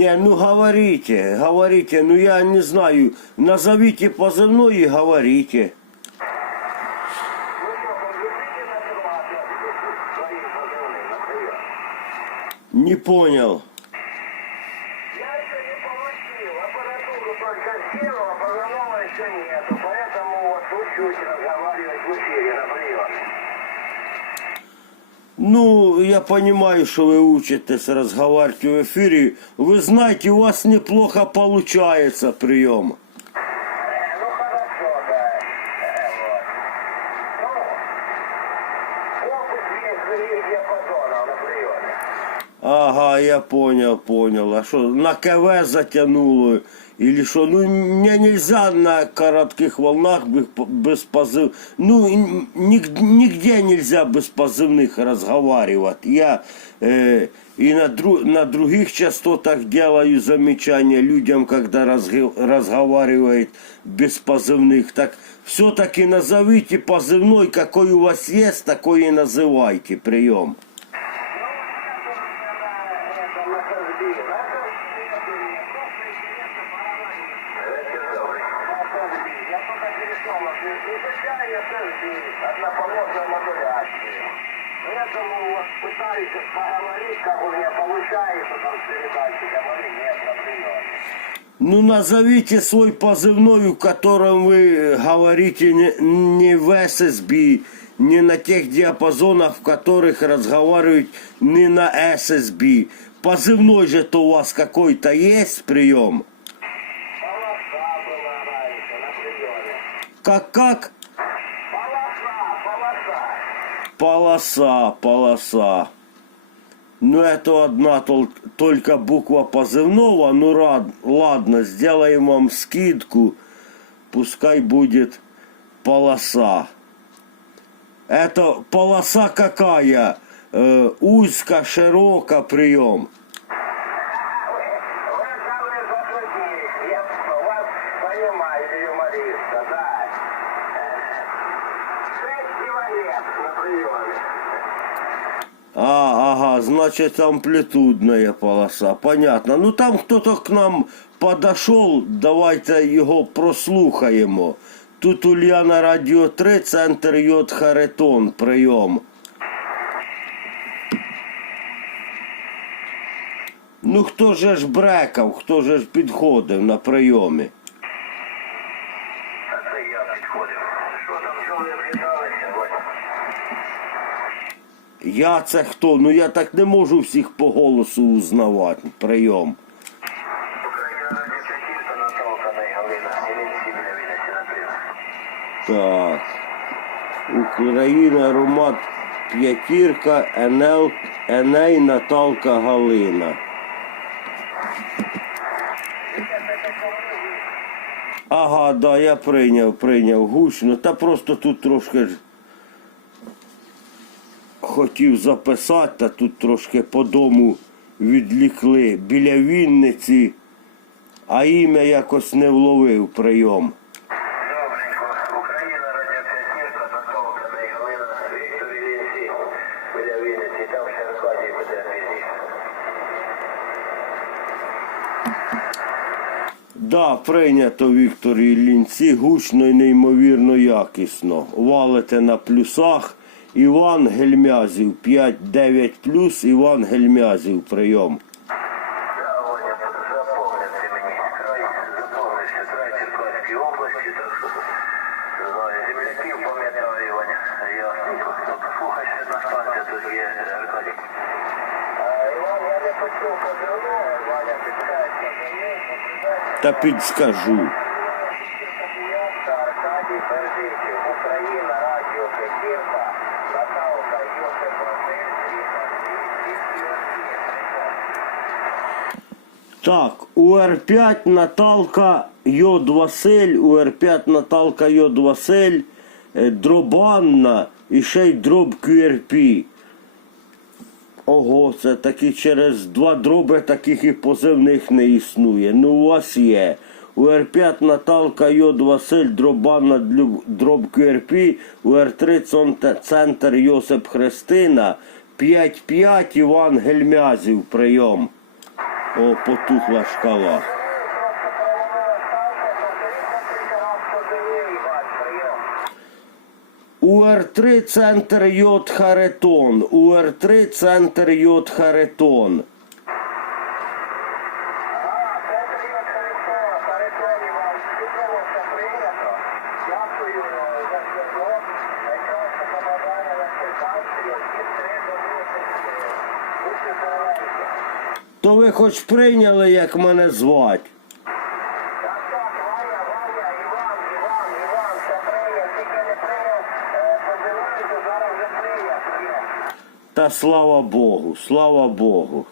Не, ну говорите, говорите, ну я не знаю. Назовите позывной и говорите. Не понял. Ну, я понимаю, что вы учитесь разговаривать в эфире. Вы знаете, у вас неплохо получается прием. Ну хорошо, да. Э, вот. Ну, опыт есть других диапазонов на приеме. Ага, я понял, понял. А что, на КВ затянуло? Или что? Ну, мне нельзя на коротких волнах без, позыв... Ну, нигде нельзя без позывных разговаривать. Я э, и на, дру- на других частотах делаю замечания людям, когда разги- разговаривает без позывных. Так все-таки назовите позывной, какой у вас есть, такой и называйте прием. Это на КСБ. На КСБ. Я только перешел на изучаю я КСБ, однополосную модуляцию. Поэтому вот пытаюсь поговорить, как у меня получается там с передатчиком или нет на приеме. Ну, назовите свой позывной, в котором вы говорите не, не в SSB, не на тех диапазонах, в которых разговаривают не на SSB. Позывной же то у вас какой-то есть прием? Приеме. Как-как? Полоса, полоса. Полоса, полоса. Ну, это одна тол- только буква позывного. Ну, рад, ладно, сделаем вам скидку. Пускай будет полоса. Это полоса какая? Э, узко, широко прием. Понимаю. Э. А, ага, значит амплитудная полоса. Понятно. Ну там кто-то к нам подошел, давайте його прослухаємо. Тут Ульяна Радіо 3, центр Йод Харитон, прийом. Ну хто же ж брекав, хто же ж підходив на прийомі? А це я підходив. Що там, що ви в'їжджали сьогодні? Я це хто? Ну я так не можу всіх по голосу узнавати. Прийом. Так. Україна, Ромат П'ятірка, Енел, Еней, Наталка Галина. Ага, да, я прийняв, прийняв гучно. Та просто тут трошки хотів записати, та тут трошки по дому відлікли біля Вінниці, а ім'я якось не вловив прийом. Да, прийнято Віктор Іллінці, гучно і неймовірно якісно. Валите на плюсах. Іван Гельмязів 5-9 плюс, Іван Гельмязів прийом. Да, Ваня, запомнити мені край, запомнився край Черкаської області, так що знаю, земляків пам'ятаю, Ваня, ясненько. Ну, послухай ще на станція, тут є Аркадій. Іван, я не почув позивного, Ваня, підскажеш позивний, Та підскажу. Аркадій Бердичів, Україна, Радіо Петірка, Наталка, Йосип Василь, Так, УР5 Наталка Йод Василь, УР5 Наталка Йод Василь, е, Дробанна і ще й дроб QRP. Ого, це таки через два дроби таких і позивних не існує. Ну, у вас є. УР5 Наталка Йод Василь, Дробанна дроб QRP, УР3 центр Йосип Христина, 5-5 Іван Гельмязів прийом. О, потухла шкала. УР3 центр Йод Харитон. УР3 центр Йод Харитон. То ви хоч прийняли, як мене звать? Та слава Богу, слава Богу.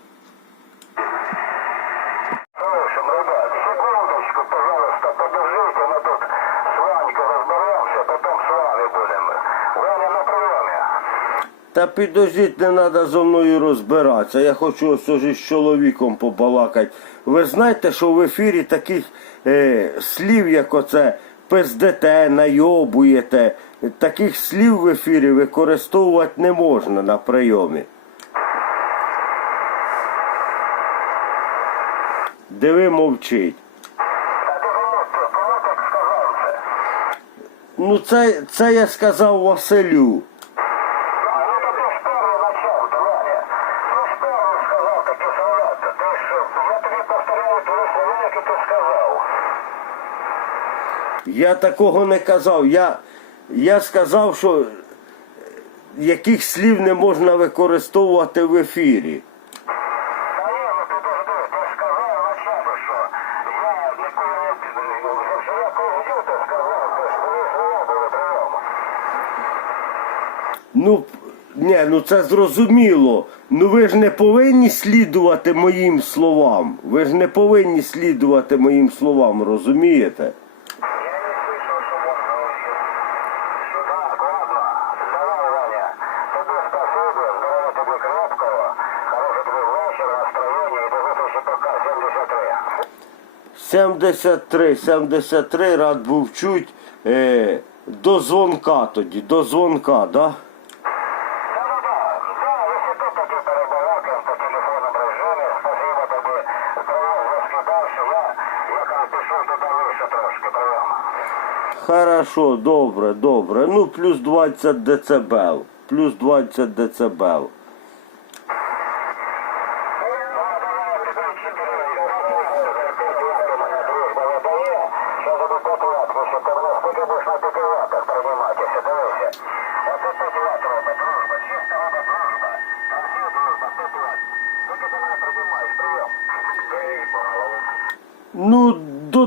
Та підождіть, не треба зо мною розбиратися. Я хочу ось уже з чоловіком побалакати. Ви знаєте, що в ефірі таких е, слів, як оце пиздете, найобуєте, таких слів в ефірі використовувати не можна на прийомі. Диви мовчить. Ну це, це я сказав Василю. А ну то ти ж перший начав, то Ваня. Ти ж перший сказав такі слова. то Ти ж, я тобі повторяю твої слова, які ти сказав. Я такого не казав. Я, я сказав, що яких слів не можна використовувати в ефірі. Ну, ні, ну це зрозуміло. Ну ви ж не повинні слідувати моїм словам. Ви ж не повинні слідувати моїм словам, розумієте? 73. 73, 73 рад був чуть. Е, до дзвонка тоді, до дзвонка, да? Хорошо, добре, добре. Ну, плюс 20 децибел. Плюс 20 децибел. Ну, до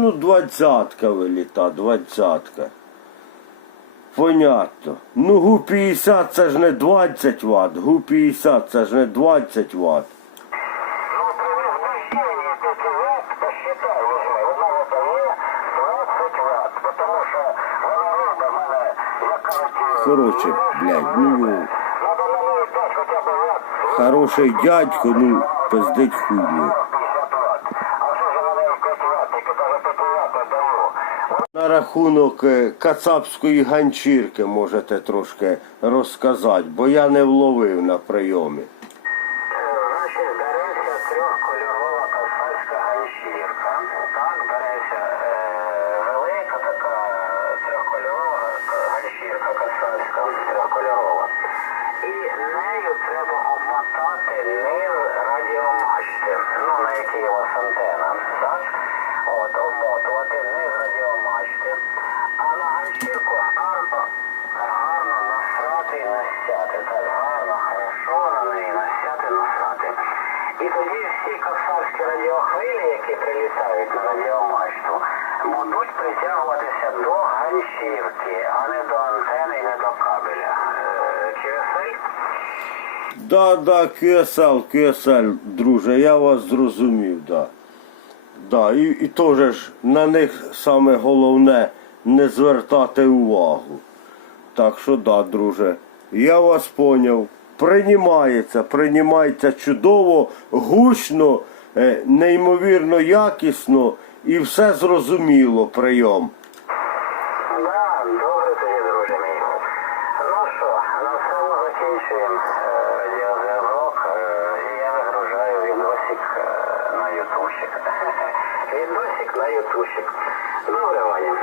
ну двадцятка виліта, двадцятка. Понятно. Ну гу 50 це ж не 20 Вт, гу 50 це ж не 20 Вт. При возбуждении 5 ватт, посчитай, возьми, вона видає 20 ватт, потому що вона робить мене, як кажуть, Короче, блядь, ну хороший дядько, ну пиздить хуйню. 50 ватт. А що ж на неї 5 ватт, тільки каже 5 ватт я даю. На рахунок е, кацапської ганчірки можете трошки розказати, бо я не вловив на прийомі. Значить, береться трьохкольорова кавказька ганчірка. Так, береться е, велика така трьохкольорова ганчірка кавказька, трьохкольорова. І нею треба обмотати низ радіомачти, ну, на якій у вас антена. Так? От, обмотувати низ радіомачти. А на ганчірку гарно, гарно насрати і настяти. Так, гарно, хорошо на неї настяти, насрати. І тоді всі косарські радіохвилі, які прилітають на радіомачту, будуть притягуватися до ганчірки, а не до антени і не до кабеля. Е, QSL? Да, да, QSL, QSL, друже, я вас зрозумів, да. Да, і, і теж на них саме головне не звертати увагу. Так що да, друже, я вас поняв. Приймається, приймається чудово, гучно, е, неймовірно якісно і все зрозуміло прийом. Да, добре тоді, друже мій. Ну що, на цьому закінчуємо е, радіозв'язок. е, І я вигружаю відосик е, на ютубчик. Відосик ютубчик. Добре, Ваня,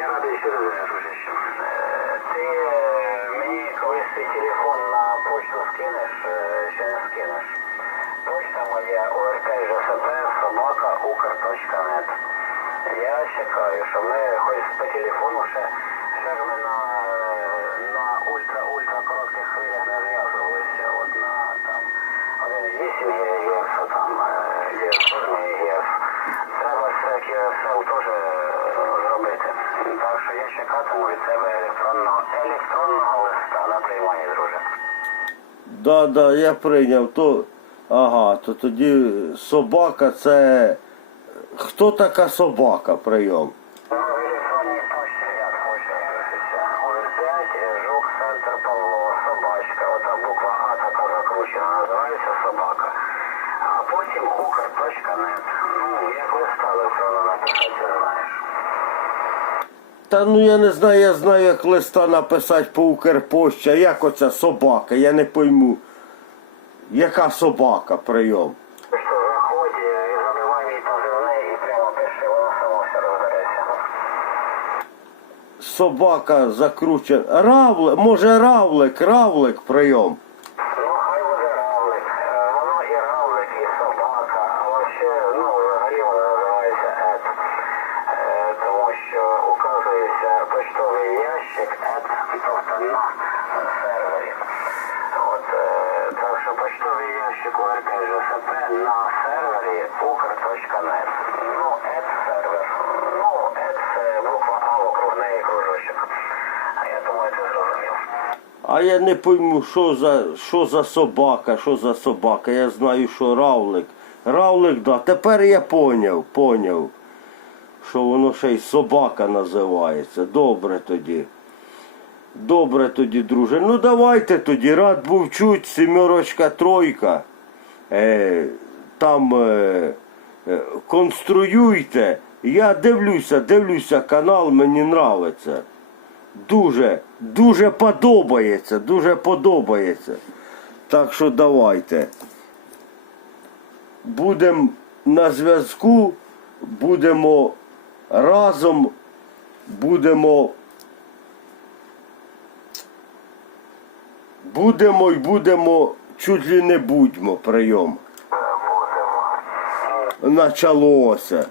я радий, що ти дружиш. Е, Ти е, мені колись свій телефон на почту скинеш е, чи не скинеш? Почта моя ОРК ЖСП собака Укр.нет. Я чекаю, що ми хоч по телефону ще, ще ж ми на, на ультра-ультра коротких хвилях не зв'язувалися. От на там 1,8 ГГц, а там е, 900 МГц. Треба це QSL теж е, зробити. Так що я чекатиму тебе електронного, електронного листа на прийманні, друже. Да, да, я прийняв. То, ага, то тоді собака це. Хто така собака прийом? Ну, в електронній почті як почта пишеться. УР5, жук, центр Павло, собачка. Ота буква А така закручена, називається собака. А потім укр.нет. Ну, як листа електронно написати, ти знаєш. Та ну я не знаю, я знаю, як листа написати по Укрпошті, а як оця собака, я не пойму. Яка собака прийом? Собака закручена. Равлик, може равлик, равлик прийом. Ну, хай буде равлик. Е, Воно і равлик, і собака, а вообще, ну, взагалі воно називається ет. Е, Тому що указується почтовий ящик ет, тобто на сервері. От, е, так що почтовий ящик УРК ЖСП на сервері ukr.net. Ну, ет сервер. Ну, ет це буква А округ неї кружочок. А я думаю, ти зрозумів. А я не пойму, що за, що за собака, що за собака. Я знаю, що равлик. Равлик, да. Тепер я поняв, поняв, що воно ще й собака називається. Добре тоді. Добре тоді, друже. Ну давайте тоді. Рад був чуть, сімерочка, тройка. Е, там е, е, конструюйте. Я дивлюся, дивлюся канал, мені нравиться. Дуже, дуже подобається, дуже подобається. Так що давайте. Будемо на зв'язку, будемо разом, будемо. Будемо і будемо, чуть ли не будьмо прийом. Началося.